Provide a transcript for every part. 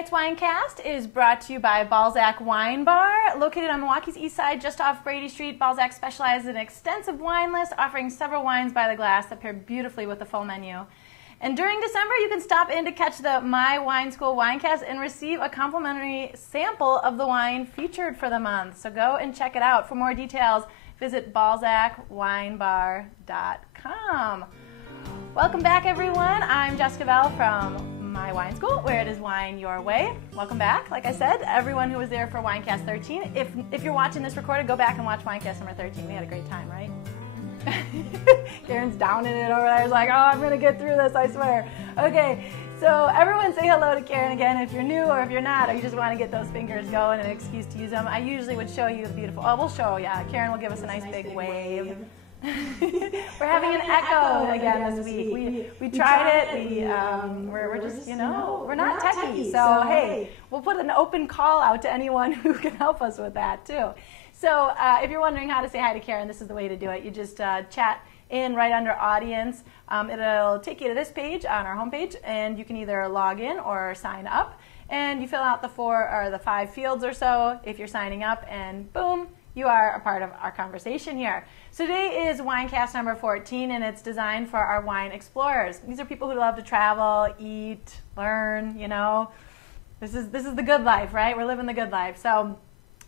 Tonight's Winecast is brought to you by Balzac Wine Bar, located on Milwaukee's east side, just off Brady Street. Balzac specializes in an extensive wine list, offering several wines by the glass that pair beautifully with the full menu. And during December, you can stop in to catch the My Wine School Winecast and receive a complimentary sample of the wine featured for the month. So go and check it out. For more details, visit balzacwinebar.com. Welcome back, everyone. I'm Jessica Bell from My Wine School, where it is wine your way. Welcome back. Like I said, everyone who was there for Winecast 13. If you're watching this recorded, go back and watch Winecast number 13. We had a great time, right? Karen's downing it over there. She's like, oh, I'm going to get through this, I swear. Okay, so everyone say hello to Karen again if you're new or if you're not, or you just want to get those fingers going and an excuse to use them. I usually would show you the beautiful, we'll show, yeah. Karen will give us a nice big wave. We're having an echo again this week. We tried it. We're just, we're not techie. So, hey, we'll put an open call out to anyone who can help us with that, too. So if you're wondering how to say hi to Karen, this is the way to do it. You just chat in right under audience. It'll take you to this page on our homepage, and you can either log in or sign up. And you fill out the 4 or the 5 fields or so if you're signing up, and boom, you are a part of our conversation here. So today is Winecast number 14, and it's designed for our wine explorers. These are people who love to travel, eat, learn, This is the good life, right? We're living the good life. So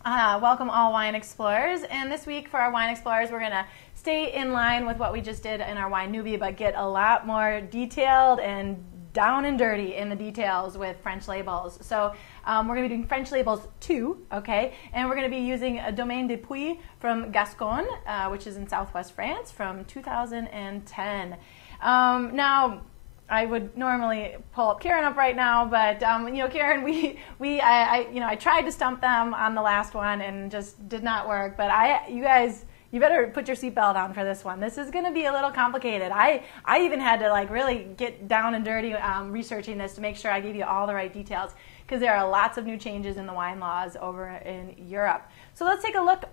welcome all wine explorers. And this week for our wine explorers, we're going to stay in line with what we just did in our wine newbie, but get a lot more detailed and down and dirty in the details with French labels. So we're going to be doing French labels 2, okay? And we're going to be using a Domaine des Puys from Gascogne, which is in southwest France, from 2010. Now, I would normally pull up Karen up right now, but Karen, I tried to stump them on the last one and just did not work. But you guys, you better put your seatbelt on for this one. This is going to be a little complicated. I even had to really get down and dirty researching this to make sure I gave you all the right details, because there are lots of new changes in the wine laws over in Europe. So let's take a look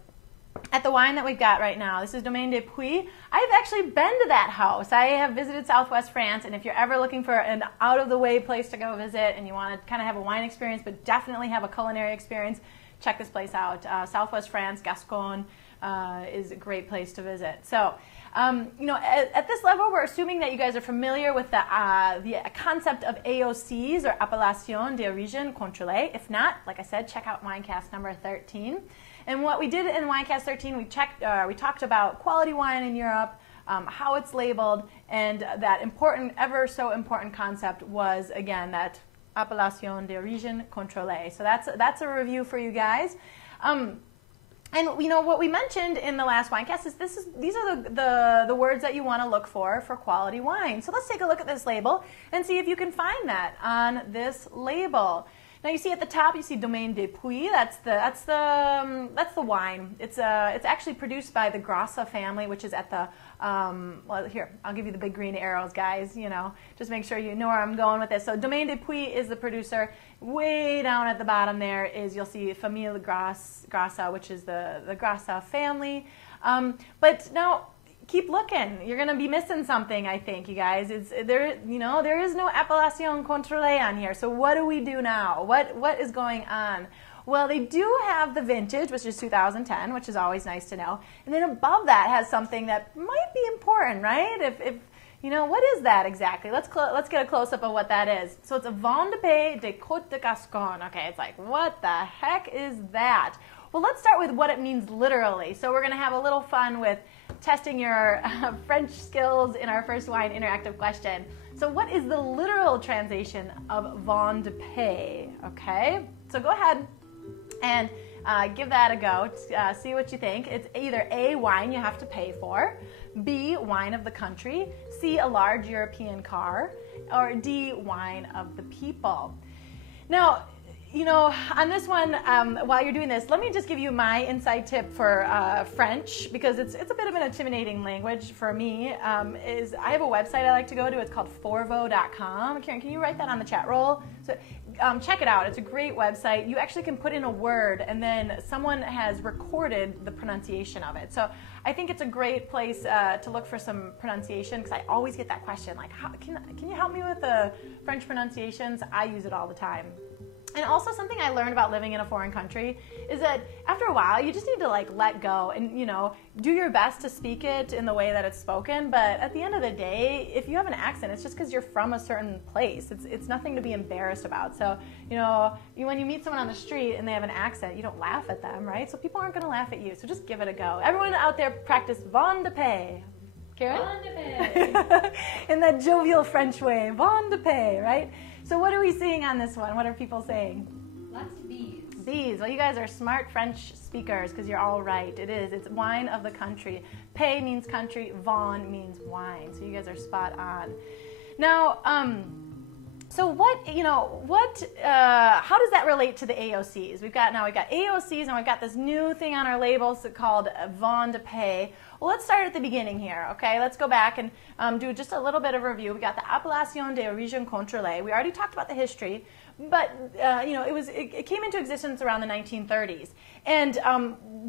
at the wine that we've got right now. This is Domaine des Puys. I've actually been to that house. I have visited southwest France, and if you're ever looking for an out-of-the-way place to go visit and you want to kind of have a wine experience but definitely have a culinary experience, check this place out. Southwest France, Gascogne is a great place to visit. So, at this level, we're assuming that you guys are familiar with the concept of AOCs, or Appellation d'Origine Contrôlée. If not, like I said, check out Winecast number 13. And what we did in Winecast 13, we talked about quality wine in Europe, how it's labeled, and that ever so important concept was, again, that Appellation d'Origine Contrôlée. So that's a review for you guys. And what we mentioned in the last Winecast is these are the words that you want to look for quality wine. So let's take a look at this label and see if you can find that on this label. Now you see at the top, you see Domaine des Puys. That's the wine. It's actually produced by the Grassa family, which is at the here, I'll give you the big green arrows, guys. Just make sure you know where I'm going with this. So Domaine des Puys is the producer. Way down at the bottom there is, you'll see Famille Grassa, which is the Grassa family. But now, keep looking. You're going to be missing something, I think, you guys. There is no Appellation Contrôlée on here. So what do we do now? What is going on? Well, they do have the vintage, which is 2010, which is always nice to know. And then above that has something that might be important, right? What is that exactly? Let's get a close-up of what that is. So it's a Vin de Pays des Côtes de Gascogne. Okay, it's like, what the heck is that? Well, let's start with what it means literally. So we're going to have a little fun with testing your French skills in our first wine interactive question. So what is the literal translation of Vin de Pays? Okay, so go ahead and give that a go. See what you think. It's either A, wine you have to pay for, B, wine of the country, C, a large European car, or D, wine of the people. Now, on this one, while you're doing this, let me just give you my inside tip for French, because it's a bit of an intimidating language for me. I have a website I like to go to. It's called forvo.com. Karen, can you write that on the chat roll? So check it out. It's a great website. You actually can put in a word, and then someone has recorded the pronunciation of it. So I think it's a great place to look for some pronunciation, because I always get that question, like, can you help me with the French pronunciations? I use it all the time. And also something I learned about living in a foreign country is that after a while, you just need to like let go and, do your best to speak it in the way that it's spoken. But at the end of the day, if you have an accent, it's just because you're from a certain place. It's nothing to be embarrassed about. So, when you meet someone on the street and they have an accent, you don't laugh at them, right? So people aren't going to laugh at you. So just give it a go. Everyone out there practice Vont de paix. Karen? Vont de paix. In that jovial French way. Vont de paix, right? So what are we seeing on this one? What are people saying? Lots of bees. Bees. Well, you guys are smart French speakers because you're all right. It is. It's wine of the country. Paix means country. Vin means wine. So you guys are spot on. Now, so how does that relate to the AOCs? We've got AOCs and we've got this new thing on our labels called Vin de paix. Well, let's start at the beginning here, okay? Let's go back and do just a little bit of review. We got the Appellation des Régions Contrôlées. We already talked about the history, but it came into existence around the 1930s. And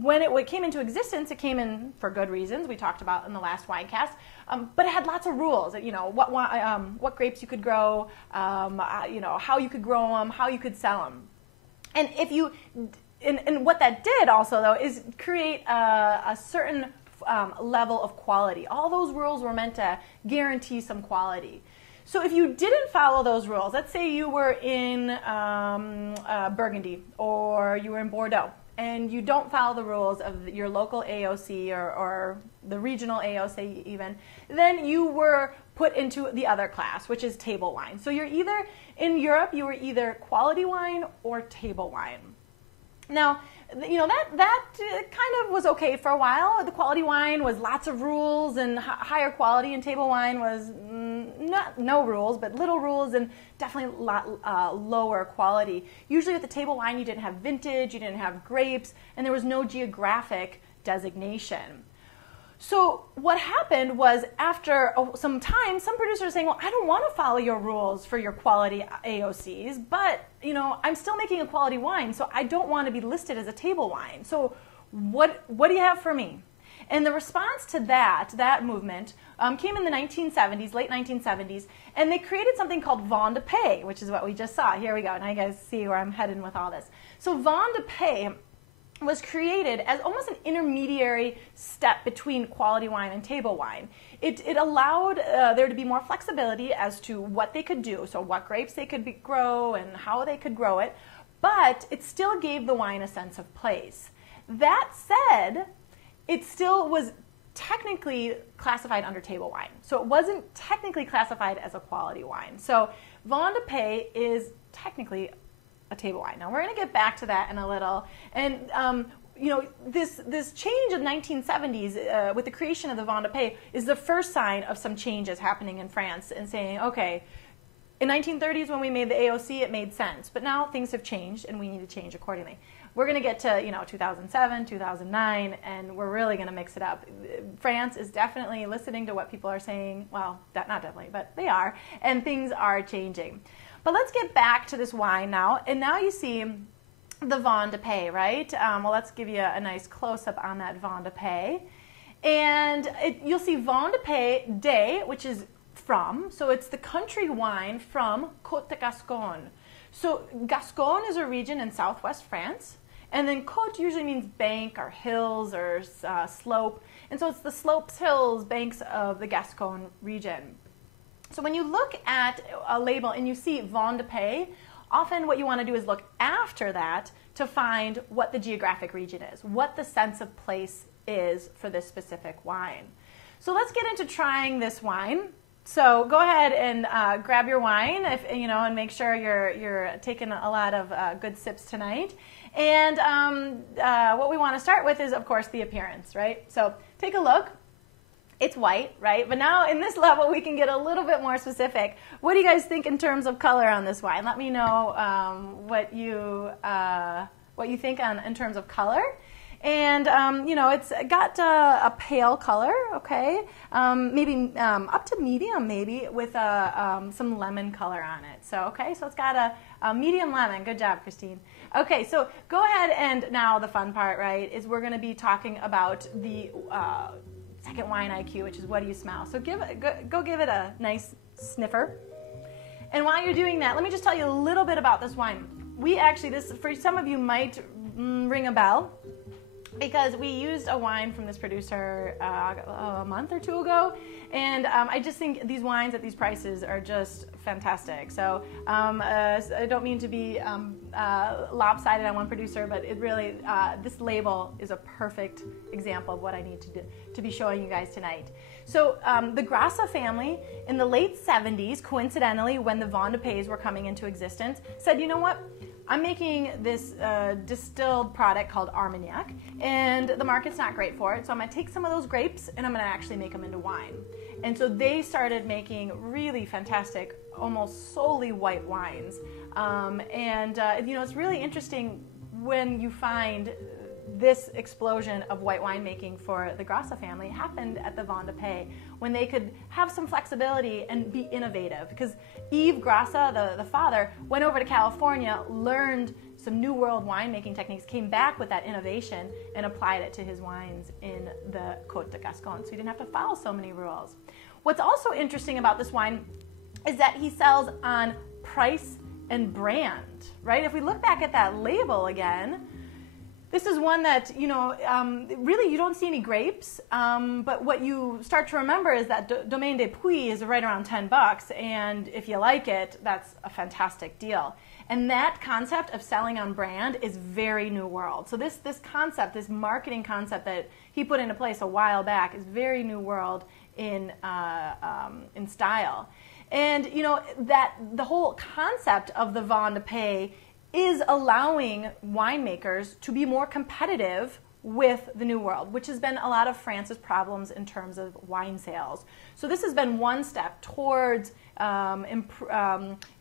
when it came into existence, it came in for good reasons. We talked about in the last Winecast, but it had lots of rules. What grapes you could grow, how you could grow them, how you could sell them, and what that did also though is create a certain level of quality. All those rules were meant to guarantee some quality. So if you didn't follow those rules, let's say you were in Burgundy or you were in Bordeaux, and you don't follow the rules of your local AOC or the regional AOC even, then you were put into the other class, which is table wine. So you're either, in Europe, you were either quality wine or table wine. Now, that kind of was okay for a while. The quality wine was lots of rules and higher quality, and table wine was no rules, but little rules and definitely a lot lower quality. Usually with the table wine, you didn't have vintage, you didn't have grapes, and there was no geographic designation. So what happened was after some time, some producers are saying, well, I don't want to follow your rules for your quality AOCs, but I'm still making a quality wine, so I don't want to be listed as a table wine. So what do you have for me? And the response to that movement came in the 1970s, late 1970s, and they created something called Vin de paix, which is what we just saw. Here we go. Now you guys see where I'm headed with all this. So Vin de paix was created as almost an intermediary step between quality wine and table wine. It allowed there to be more flexibility as to what they could do, so what grapes they could grow and how they could grow it, but it still gave the wine a sense of place. That said, it still was technically classified under table wine, so it wasn't technically classified as a quality wine. So Vin de paix is technically a table wine. Now we're going to get back to that in a little, and this change of the 1970s with the creation of the Vin de paix is the first sign of some changes happening in France and saying, okay, in 1930s when we made the AOC, it made sense, but now things have changed and we need to change accordingly. We're going to get to 2007, 2009, and we're really going to mix it up. France is definitely listening to what people are saying. Well, not definitely, but they are, and things are changing. But let's get back to this wine now. And now you see the Vin de paix, right? Well, let's give you a nice close-up on that Vin de paix. And you'll see Vin de paix de, which is from. So it's the country wine from Côte de Gascogne. So Gascogne is a region in southwest France. And then Côte usually means bank or hills or slope. And so it's the slopes, hills, banks of the Gascogne region. So when you look at a label and you see Vin de paix, often what you want to do is look after that to find what the geographic region is, what the sense of place is for this specific wine. So let's get into trying this wine. So go ahead and grab your wine, and make sure you're taking a lot of good sips tonight. And what we want to start with is, of course, the appearance, right? So take a look. It's white, right? But now in this level, we can get a little bit more specific. What do you guys think in terms of color on this wine? Let me know what you think in terms of color. And, it's got a pale color, okay? Maybe up to medium, maybe, with some lemon color on it. So, okay, so it's got a medium lemon. Good job, Christine. Okay, so go ahead, and now the fun part, right, is we're going to be talking about the second wine IQ, which is what do you smell? So go give it a nice sniffer. And while you're doing that, let me just tell you a little bit about this wine. we actually, this for some of you might ring a bell, because we used a wine from this producer a month or two ago, and I just think these wines at these prices are just fantastic. So I don't mean to be lopsided on one producer, but it really, this label is a perfect example of what I need to be showing you guys tonight. So the Grassa family in the late 70s, coincidentally, when the Vin de Pays were coming into existence, said, you know what? I'm making this distilled product called Armagnac, and the market's not great for it, so I'm going to take some of those grapes and I'm going to actually make them into wine. And so they started making really fantastic, almost solely white wines. It's really interesting when you find this explosion of white winemaking for the Grassa family happened at the Vin de Pays, when they could have some flexibility and be innovative. Because Yves Grassa, the father, went over to California, learned some New World winemaking techniques, came back with that innovation, and applied it to his wines in the Côte de Gascogne. So he didn't have to follow so many rules. What's also interesting about this wine is that he sells on price and brand, right? If we look back at that label again, this is one that, really you don't see any grapes, but what you start to remember is that Domaine des Puys is right around $10, and if you like it, that's a fantastic deal. And that concept of selling on brand is very New World. So this concept, this marketing concept that he put into place a while back is very New World in style. And, that the whole concept of the Vin de Pays is allowing winemakers to be more competitive with the New World, which has been a lot of France's problems in terms of wine sales. So this has been one step towards allowing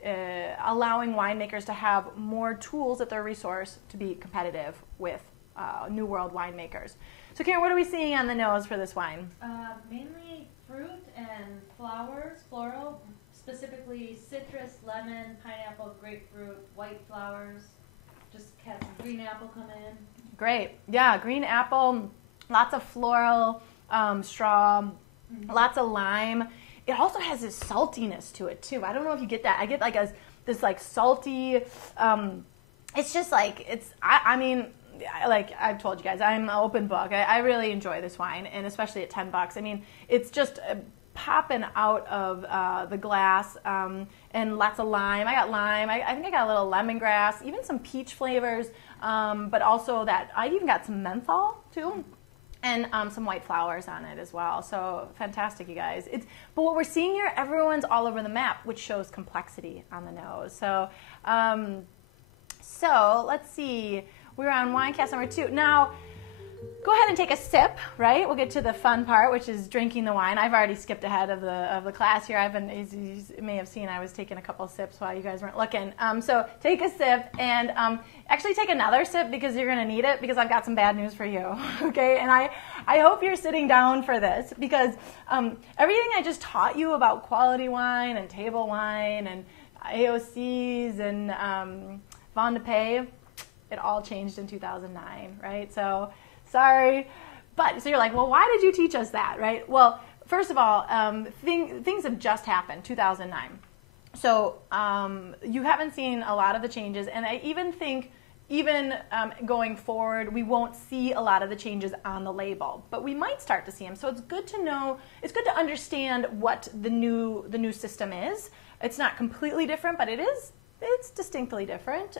winemakers to have more tools at their resource to be competitive with New World winemakers. So Karen, what are we seeing on the nose for this wine? Mainly fruit and flowers, floral. Specifically citrus, lemon, pineapple, grapefruit, white flowers. Just had some green apple come in. Great. Yeah, green apple, lots of floral, straw, lots of lime. It also has this saltiness to it too. I don't know if you get that. I get this salty, it's just like, like I've told you guys, I'm an open book. I really enjoy this wine, and especially at $10. I mean, it's just popping out of the glass, and lots of lime. I got lime. I think I got a little lemongrass, even some peach flavors, but also that I even got some menthol too, and some white flowers on it as well. So fantastic, you guys. But what we're seeing here, everyone's all over the map, which shows complexity on the nose. So let's see. We're on Winecast number 2 now. Go ahead and take a sip, right? We'll get to the fun part, which is drinking the wine. I've already skipped ahead of the class here. As you may have seen, I was taking a couple of sips while you guys weren't looking. So take a sip, and actually take another sip, because you're going to need it, because I've got some bad news for you, okay? And I hope you're sitting down for this, because everything I just taught you about quality wine and table wine and AOCs and Vin de Pays, it all changed in 2009, right? So sorry, but so you're like, well, why did you teach us that, right? Well, first of all, things have just happened, 2009. So you haven't seen a lot of the changes, and I even think, going forward, we won't see a lot of the changes on the label, but we might start to see them. So it's good to know, it's good to understand what the new system is. It's not completely different, but it's distinctly different,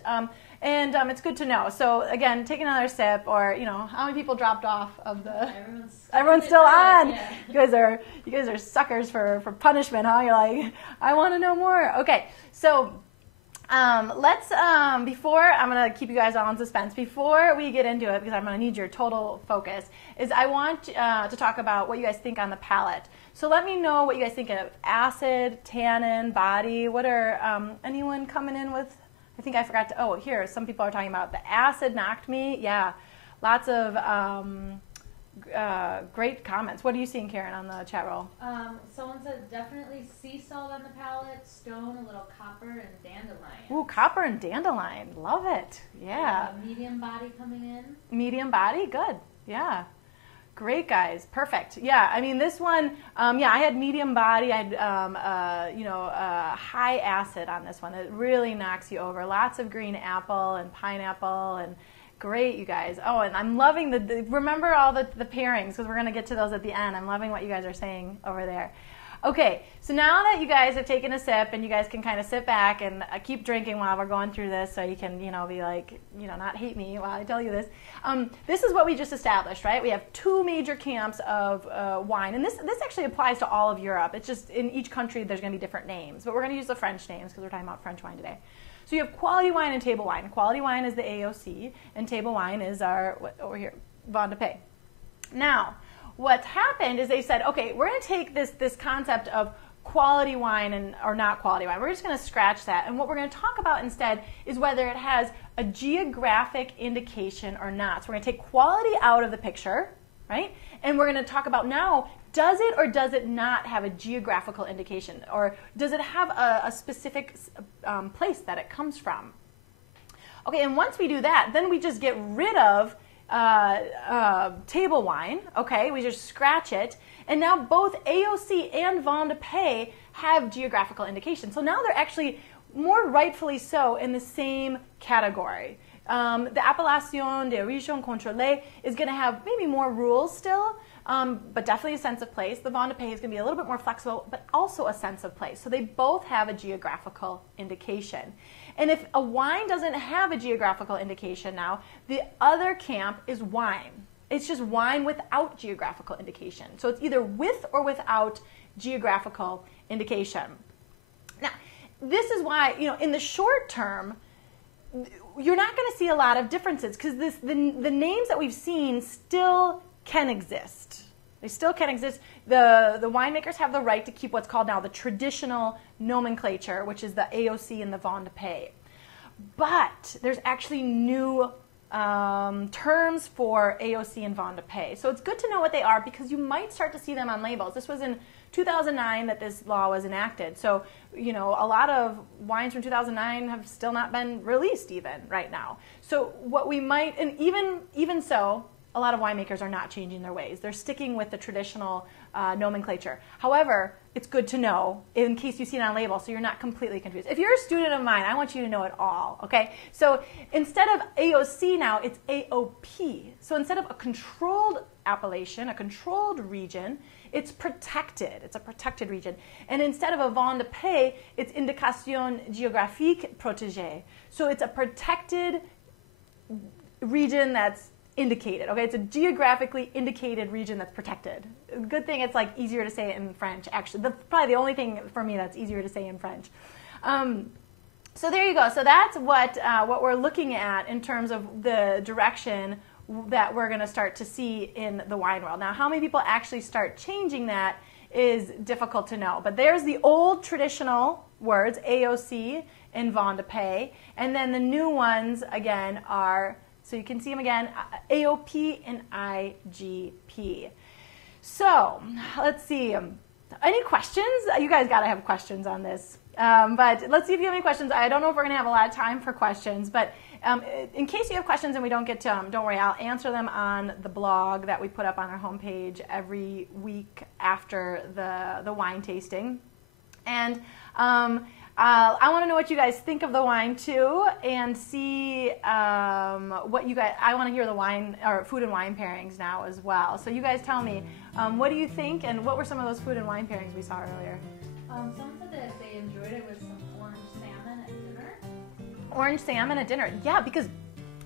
and it's good to know. So again, take another sip, or how many people dropped off of the? Everyone's still on. Yeah. You guys are suckers for punishment, huh? You're like, I want to know more. Okay, so let's before I'm gonna keep you guys all in suspense. Before we get into it, because I'm gonna need your total focus, is I want to talk about what you guys think on the palate. So let me know what you guys think of acid, tannin, body. What are anyone coming in with? I think I forgot to. Oh, here some people are talking about the acid knocked me. Yeah, lots of great comments. What are you seeing, Karen, on the chat roll? Someone said definitely sea salt on the palate, stone, a little copper, and dandelion. Ooh, copper and dandelion. Love it. Yeah. Medium body coming in. Medium body, good. Yeah. Great, guys. Perfect. Yeah, I mean, this one, I had medium body. I had, high acid on this one. It really knocks you over. Lots of green apple and pineapple and great, you guys. Oh, and I'm loving remember all the pairings because we're going to get to those at the end. I'm loving what you guys are saying over there. Okay, so now that you guys have taken a sip and you guys can kind of sit back and keep drinking while we're going through this so you can, be like, not hate me while I tell you this. This is what we just established, right? We have 2 major camps of wine, and this actually applies to all of Europe. It's just in each country there's going to be different names, but we're going to use the French names because we're talking about French wine today. So you have quality wine and table wine. Quality wine is the AOC, and table wine is our, over here, Vin de Paix. Now, what's happened is they said, okay, we're going to take this concept of quality wine or not quality wine. We're just going to scratch that. And what we're going to talk about instead is whether it has a geographic indication or not. So we're going to take quality out of the picture, right? And we're going to talk about now, does it or does it not have a geographical indication? Or does it have a specific place that it comes from? Okay, and once we do that, then we just get rid of table wine, okay, we just scratch it, and now both AOC and Vin de Paix have geographical indication. So now they're actually more rightfully so in the same category. The Appellation de Région Contrôlée is going to have maybe more rules still, but definitely a sense of place. The Vin de Paix is going to be a little bit more flexible, but also a sense of place. So they both have a geographical indication. And if a wine doesn't have a geographical indication now, the other camp is wine. It's just wine without geographical indication. So it's either with or without geographical indication. Now, this is why, in the short term, you're not going to see a lot of differences because the names that we've seen still can exist. They still can exist. The winemakers have the right to keep what's called now the traditional nomenclature, which is the AOC and the Vin de Paix. But there's actually new terms for AOC and Vin de Paix. So it's good to know what they are because you might start to see them on labels. This was in 2009 that this law was enacted. So, a lot of wines from 2009 have still not been released even right now. So what we might, and even so, a lot of winemakers are not changing their ways. They're sticking with the traditional nomenclature. However, it's good to know in case you see it on a label so you're not completely confused. If you're a student of mine, I want you to know it all, okay? So instead of AOC now, it's AOP. So instead of a controlled appellation, a controlled region, it's protected. It's a protected region. And instead of a Vin de Paix, it's Indication Géographique Protégée. So it's a protected region that's indicated, okay? It's a geographically indicated region that's protected. Good thing it's like easier to say it in French, actually. Probably the only thing for me that's easier to say in French. So there you go. So that's what we're looking at in terms of the direction that we're going to start to see in the wine world. Now, how many people actually start changing that is difficult to know. But there's the old traditional words, AOC and Vin de Paix, and then the new ones, again, are, so you can see them again, AOP and IGP. So let's see. Any questions? You guys got to have questions on this. But let's see if you have any questions. I don't know if we're going to have a lot of time for questions, but in case you have questions and we don't get to them, don't worry, I'll answer them on the blog that we put up on our homepage every week after the wine tasting. And I want to know what you guys think of the wine too, and see what you guys. I want to hear the wine or food and wine pairings now as well. So you guys tell me, what do you think, and what were some of those food and wine pairings we saw earlier? Someone said that they enjoyed it with some orange salmon at dinner. Orange salmon at dinner, yeah, because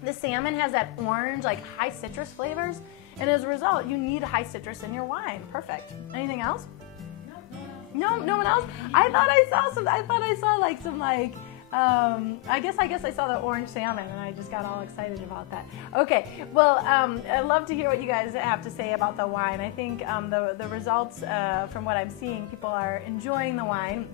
the salmon has that orange, like high citrus flavors, and as a result, you need high citrus in your wine. Perfect. Anything else? No, no one else. I thought I saw some. I thought I saw like some like. I guess I saw the orange salmon, and I just got all excited about that. Okay, well, I'd love to hear what you guys have to say about the wine. I think the results from what I'm seeing, people are enjoying the wine.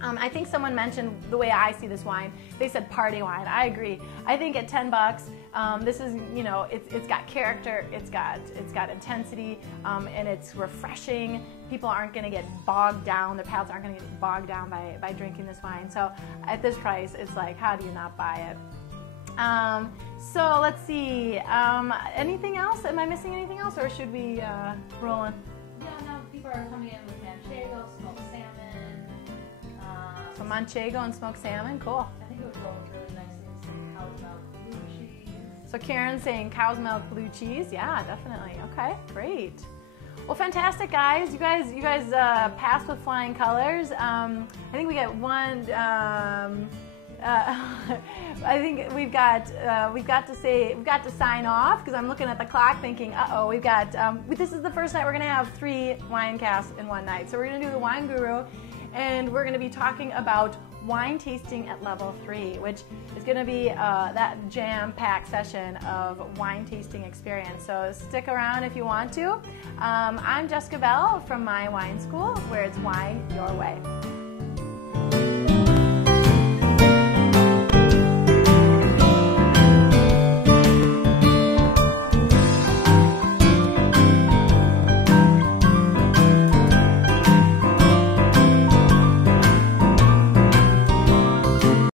I think someone mentioned the way I see this wine. They said party wine. I agree. I think at $10, this is, you know, it's got character, it's got intensity, and it's refreshing. People aren't going to get bogged down. Their palates aren't going to get bogged down by drinking this wine. So at this price, it's like, how do you not buy it? So let's see. Anything else? Am I missing anything else, or should we roll on? Yeah, now people are coming in with manchego, smoked salmon. So manchego and smoked salmon, cool. I think it would go really nicely with some cow's milk blue cheese. So Karen's saying cow's milk blue cheese. Yeah, definitely. Okay, great. Well, fantastic, guys. You guys passed with flying colors. I think we got one. I think we've got to sign off because I'm looking at the clock thinking, uh-oh, we've got, this is the first night we're going to have 3 wine casts in one night. So we're going to do the Wine Guru, and we're going to be talking about wine tasting at level 3, which is going to be that jam-packed session of wine tasting experience. So stick around if you want to. I'm Jessica Bell from My Wine School, where it's wine your way.